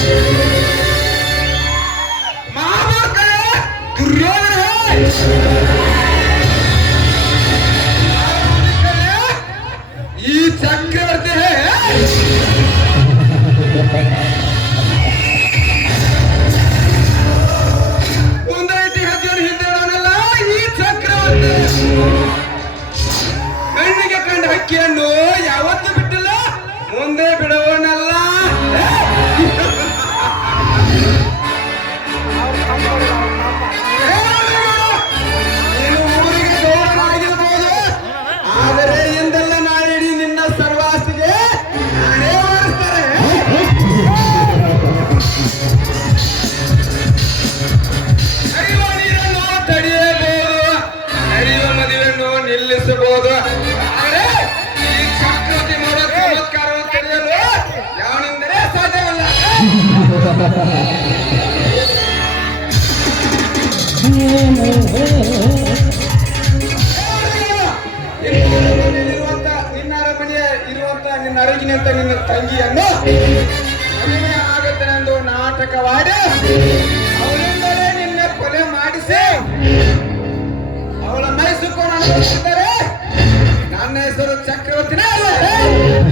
Eh, Robert Hicks! Eh. ನಿನ್ನ ಅಂತ ನಿನ್ನ ತಂಗಿಯನ್ನು ಮದುವೆ ಆಗುತ್ತನೆಂದು ನಾಟಕವಾಡ ಅವಳಿಂದಲೇ ನಿನ್ನ ಕೊಲೆ ಮಾಡಿಸಿ ಅವಳ ಮೈಸೂರು ನನ್ನ ಹೆಸರು ಚಕ್ರವರ್ತಿನೇ ಅಲ್ಲ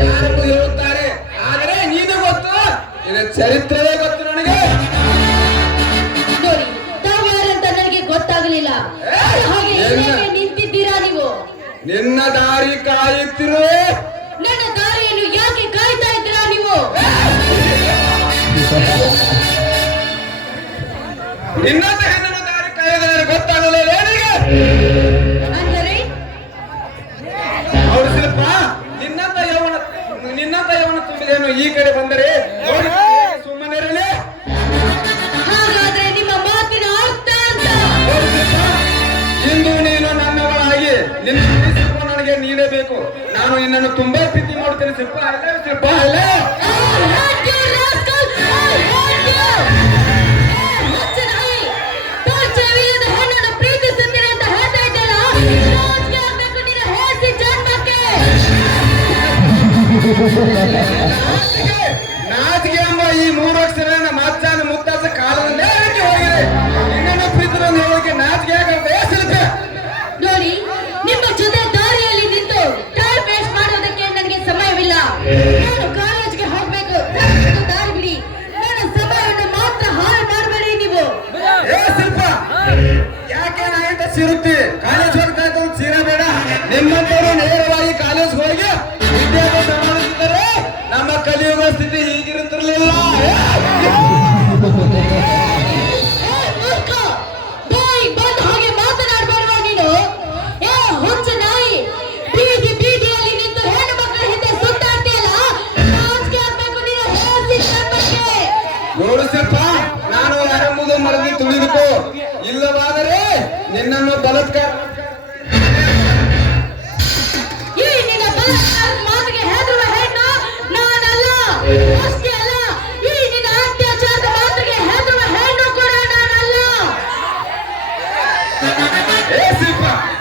ಯಾರು ಹೇಳುತ್ತಾರೆ? ಆದರೆ ನೀನು ಗೊತ್ತು. ಇದು ಚರಿತ್ರೆಯೇ ಗೊತ್ತು ನನಗೆ. ನನಗೆ ಗೊತ್ತಾಗಲಿಲ್ಲ. ಹಾಗೆ ಇಲ್ಲೇ ನಿಂತಿದ್ದೀರಾ ನೀವು? ನಿನ್ನ ದಾರಿ ಕಾಯುತ್ತಿರು ನನ್ನ ದಾರಿಯನ್ನು ಯಾಕೆ ಕಾಯ್ತಾ ಇದ್ದೀರಾ ನೀವು? ನಿನ್ನ ಹೆಣ್ಣನ ದಾರಿ ಕಾಯೋದ್ರೆ ಗೊತ್ತಾಗಲಿಲ್ಲ ನಿನಗೆ ಅಂದರೆ? ಅವ್ರ ಶಿಲ್ಪ. ನಿನ್ನಂತ ಯೌವನ ನಿನ್ನಂತ ತುಂಬಿದೆಯನ್ನು ತುಂಬಿದೇನು ಈ ಕಡೆ ಬಂದರೆ ಸುಮ್ಮನೆ ಸುಮ್ಮನಿರಲಿ ಹಾಗಾದ್ರೆ ನಿಮ್ಮ ಮಾತಿನ ಅರ್ಥ ಅಂತ. ಇಂದು ನೀನು ನನ್ನವಳಾಗಿ ನಿನ್ನ ಶಿಲ್ಪ ನನಗೆ ನೀಡಬೇಕು ನಾನು ನಿನ್ನನ್ನು ತುಂಬಾ ಪ್ರೀತಿ ಮಾಡುತ್ತೇನೆ ಶಿಲ್ಪ ಅಲ್ಲ ಶಿಲ್ಪ ಅಲ್ಲ. ನಾಚಿಕೆ ಎಂಬ ಈ ಮೂರು ಅಕ್ಷರ ಮಾಚಾನ ಮುತ್ತಾಸ ಕಾಲದಲ್ಲೇ ಅಡಗಿ ಹೋಗಿದೆ. ನಿನ್ನನ್ನು ಪ್ರೀತಿ ಹೇಳೋಕೆ ನಾಚಿಕೆ ನೋಡಿ ನಿಮ್ಮ ಜೊತೆ ದಾರಿಯಲ್ಲಿ ನಿಂತು ಟೈಮ್ ವೇಸ್ಟ್ ಮಾಡೋದಕ್ಕೆ ನನಗೆ ಸಮಯವಿಲ್ಲ. ನಾನು ಕಾಲೇಜ್ಗೆ ಹೋಗ್ಬೇಕು. ದಾರಿ ಬಿಡಿ. ನನ್ನ ಸಮಯವನ್ನು ಮಾತ್ರ ಹಾಳು ಮಾಡಬೇಡಿ ನೀವು. ಏ ಶಿಲ್ಪ ಯಾಕೆ ನಾಯಂತ ಸಿರುತ್ತಿ? ಕಾಲೇಜ್ ಹೋಗ್ತಾ ಚೀರ ಬೇಡ. ನಿಮ್ಮಂತವರು ನೇರವಾಗಿ ಕಾಲೇಜ್ ಹೋಗಿ ಶಿಲ್ಪ ನಾನು ಯಾರೆಂಬುದು ಮರದಿ ತುಳಿದುಕೋ. ಇಲ್ಲವಾದರೆ ನಿನ್ನನ್ನು ಬಲತ್ಕಾರ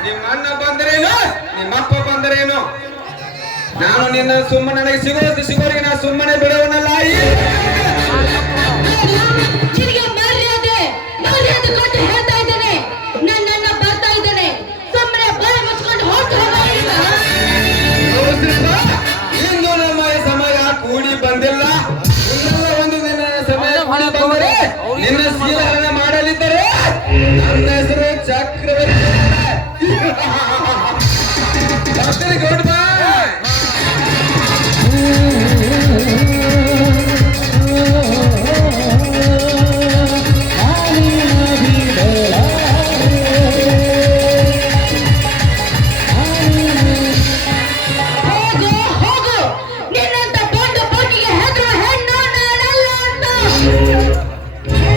ನಿಮ್ಮ ಅಣ್ಣ ಬಂದರೇನು? ನಿಮ್ಮಪ್ಪ ಬಂದರೇನು? ನಾನು ನಿನ್ನ ಸುಮ್ಮನೆ ನನಗೆ ಸಿಗೋದು ಸಿಗೋರಿಗೆ ನಾನು ಸುಮ್ಮನೆ ಬಿಡುವನಲ್ಲ ಮಾಡಲಿದ್ದರೆ ನನ್ನ ಹೆಸರು ಚಕ್ರವರ್ತಿ ಗೌಡ